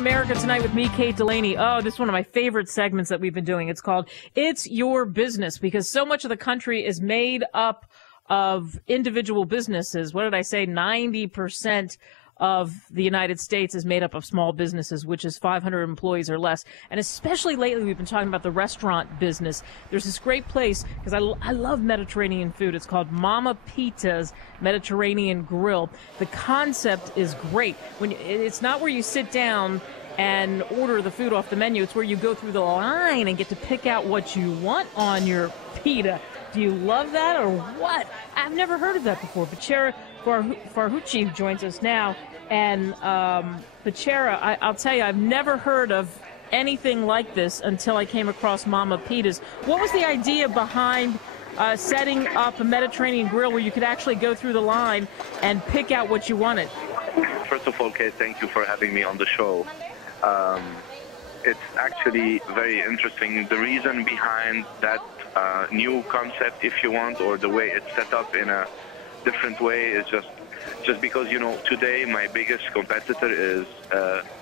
America Tonight with me, Kate Delaney. Oh, this is one of my favorite segments that we've been doing. It's called It's Your Business, because so much of the country is made up of individual businesses. What did I say? 90% of the United States is made up of small businesses, which is 500 employees or less. And especially lately, we've been talking about the restaurant business. There's this great place, because I love Mediterranean food. It's called Mama Pita's Mediterranean Grill. The concept is great. It's not where you sit down and order the food off the menu. It's where you go through the line and get to pick out what you want on your pita. Do you love that or what? I've never heard of that before. Bechara Harfouche joins us now. And Bechara, I'll tell you, I've never heard of anything like this until I came across Mama Pita's. What was the idea behind setting up a Mediterranean grill where you could actually go through the line and pick out what you wanted? First of all, Kate, thank you for having me on the show. It's actually very interesting. The reason behind that new concept, if you want, or the way it's set up in a different way is just because, you know, today my biggest competitor is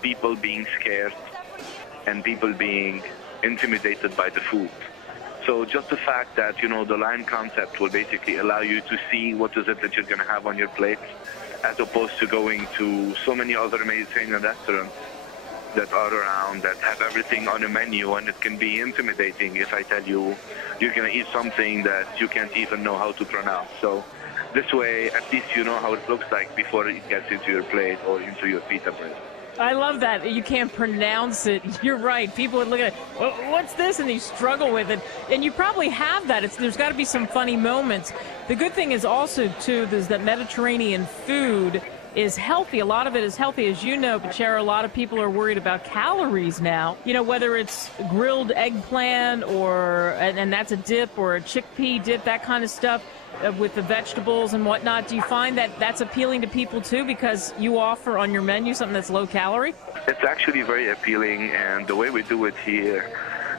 people being scared and people being intimidated by the food. So just the fact that, you know, the line concept will basically allow you to see what is it that you're going to have on your plate, as opposed to going to so many other Mediterranean restaurants that are around that have everything on a menu, and it can be intimidating if I tell you you're going to eat something that you can't even know how to pronounce. So this way, at least you know how it looks like before it gets into your plate or into your pita bread. I love that. You can't pronounce it. You're right. People would look at it, what's this? And they struggle with it. And you probably have that. There's got to be some funny moments. The good thing is also, too, is that Mediterranean food is healthy. A lot of it is healthy. As you know, Bechara, a lot of people are worried about calories now. You know, whether it's grilled eggplant and that's a dip, or a chickpea dip, that kind of stuff with the vegetables and whatnot. Do you find that that's appealing to people too, because you offer on your menu something that's low calorie? It's actually very appealing, and the way we do it here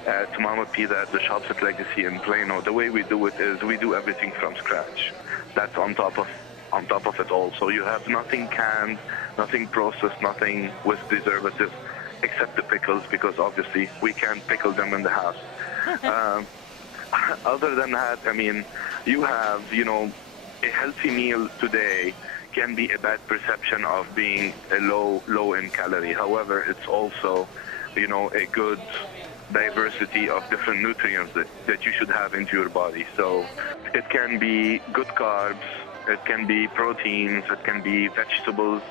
at Mama Pita at the Shops at Legacy in Plano, the way we do it is we do everything from scratch. That's on top of it all. So you have nothing canned, nothing processed, nothing with preservatives, except the pickles, because obviously we can't pickle them in the house. Other than that, I mean, you have, you know, a healthy meal today can be a bad perception of being a low in calorie. However, it's also, you know, a good diversity of different nutrients that you should have into your body. So it can be good carbs, it can be proteins, it can be vegetables,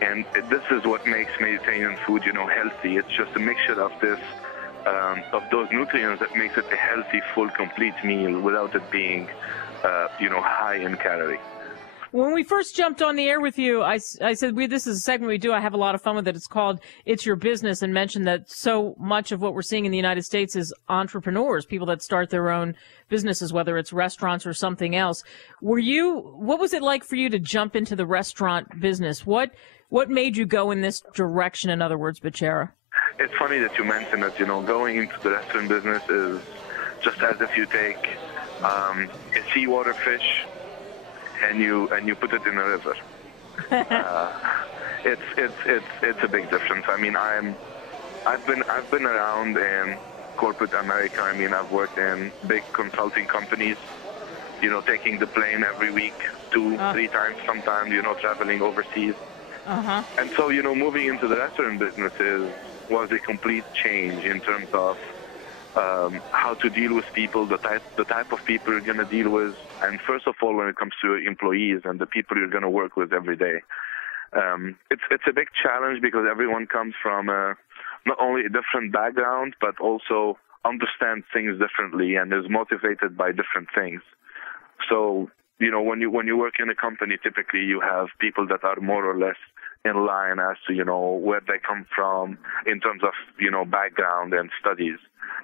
and this is what makes Mediterranean food, you know, healthy. It's just a mixture of this, of those nutrients that makes it a healthy, full, complete meal without it being, you know, high in calorie. When we first jumped on the air with you, I said, this is a segment we do. I have a lot of fun with it. It's called It's Your Business, and mentioned that so much of what we're seeing in the United States is entrepreneurs, people that start their own businesses, whether it's restaurants or something else. What was it like for you to jump into the restaurant business? What made you go in this direction, in other words, Bechara? It's funny that you mentioned it. You know, going into the restaurant business is just as if you take a seawater fish and you put it in a river. It's a big difference. I mean, I've been around in corporate America. I mean, I've worked in big consulting companies, you know, taking the plane every week, 2-3 times sometimes, you know, traveling overseas. And so, you know, moving into the restaurant business was a complete change in terms of how to deal with people, the type of people you're going to deal with, and first of all, when it comes to employees and the people you're going to work with every day. It's a big challenge because everyone comes from not only a different background, but also understands things differently and is motivated by different things. So, you know, when you work in a company, typically you have people that are more or less in line as to, you know, where they come from in terms of, you know, background and studies,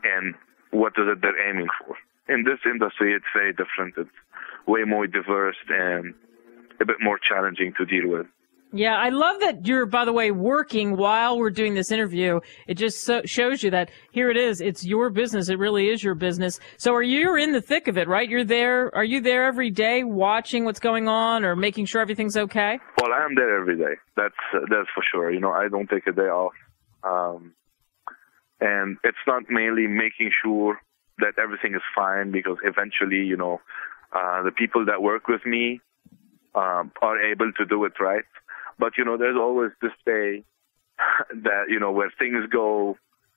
and what is it they're aiming for. In this industry, it's very different. It's way more diverse and a bit more challenging to deal with. Yeah, I love that you're, by the way, working while we're doing this interview. It just shows you that here it is. It's your business. It really is your business. So you're in the thick of it, right? You're there. Are you there every day watching what's going on or making sure everything's okay? Well, I am there every day. That's for sure. You know, I don't take a day off. And it's not mainly making sure that everything is fine, because eventually, the people that work with me are able to do it right. But, there's always this day that, where things go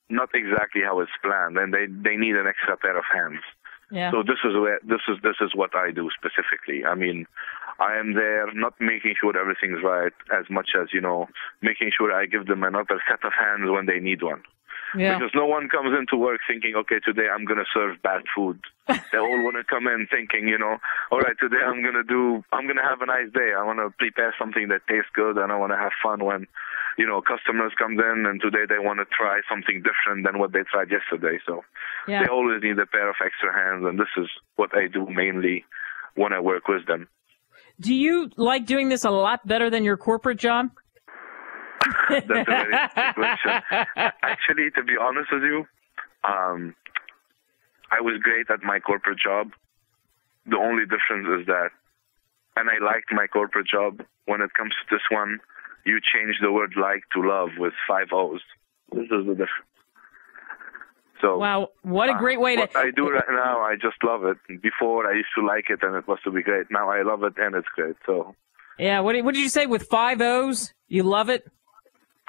not exactly how it's planned, and they need an extra pair of hands. Yeah. So this is what I do specifically. I mean, I am there not making sure everything's right as much as, making sure I give them another set of hands when they need one. Yeah. Because no one comes into work thinking, okay, today I'm going to serve bad food. They all want to come in thinking, all right, today I'm going to have a nice day. I want to prepare something that tastes good, and I want to have fun when, customers come in, and today they want to try something different than what they tried yesterday. So Yeah. they always need a pair of extra hands, and this is what I do mainly when I work with them. Do you like doing this a lot better than your corporate job? That's a very good question. Actually, to be honest with you, I was great at my corporate job. The only difference is that, and I liked my corporate job, when it comes to this one, you change the word like to love with 5 O's. This is the difference. So, wow, what a great way to... What I do right now, I just love it. Before, I used to like it, and it was to be great. Now I love it, and it's great. So. Yeah, what did you say with 5 O's? You love it?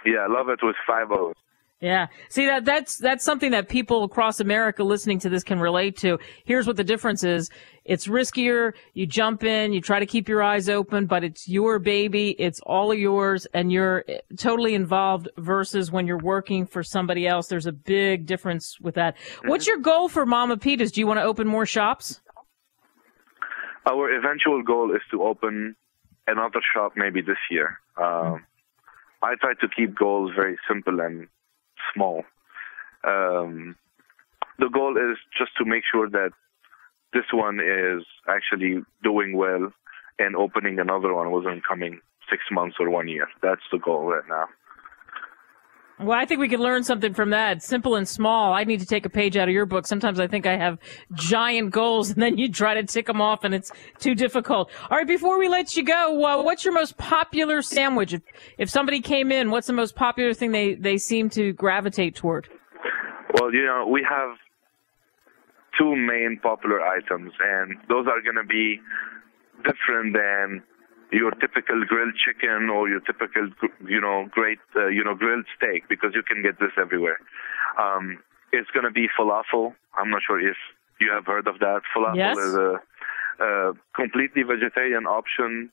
Yeah, I love it with 5 O's. Yeah. See, that's something that people across America listening to this can relate to. Here's what the difference is. It's riskier. You jump in, you try to keep your eyes open, but it's your baby. It's all yours, and you're totally involved versus when you're working for somebody else. There's a big difference with that. Mm-hmm. What's your goal for Mama Pita's? Do you want to open more shops? Our eventual goal is to open another shop maybe this year. I try to keep goals very simple and small. The goal is just to make sure that this one is actually doing well, and opening another one within coming 6 months or 1 year. That's the goal right now. Well, I think we could learn something from that. Simple and small. I need to take a page out of your book. Sometimes I think I have giant goals, and then you try to tick them off, and it's too difficult. All right, before we let you go, what's your most popular sandwich? If somebody came in, what's the most popular thing they seem to gravitate toward? Well, we have 2 main popular items, and those are going to be different than your typical grilled chicken or your typical, grilled steak, because you can get this everywhere. It's going to be falafel. I'm not sure if you have heard of that. Falafel Yes. is a completely vegetarian option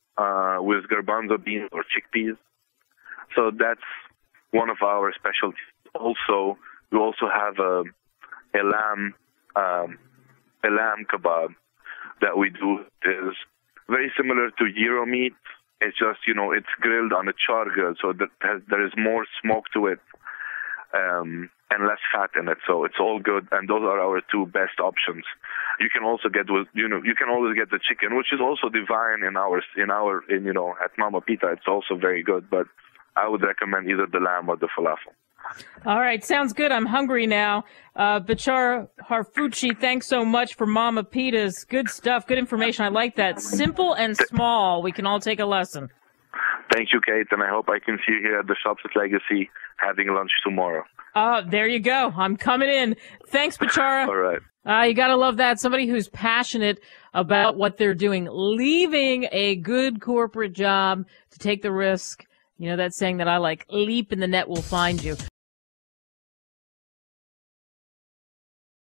with garbanzo beans or chickpeas. So that's one of our specialties. Also, we also have a lamb kebab that we do. Is very similar to gyro meat. It's just, it's grilled on a char grill, so there is more smoke to it and less fat in it. So it's all good, and those are our 2 best options. You can also get you can always get the chicken, which is also divine at Mama Pita. It's also very good, but I would recommend either the lamb or the falafel. All right, sounds good. I'm hungry now. Bechara Harfouche, thanks so much for Mama Pita's. Good stuff, good information. I like that. Simple and small. We can all take a lesson. Thank you, Kate, and I hope I can see you here at the Shops at Legacy having lunch tomorrow. Oh, there you go. I'm coming in. Thanks, Bechara. All right. You got to love that. Somebody who's passionate about what they're doing, leaving a good corporate job to take the risk. That saying that I like, leap in the net will find you.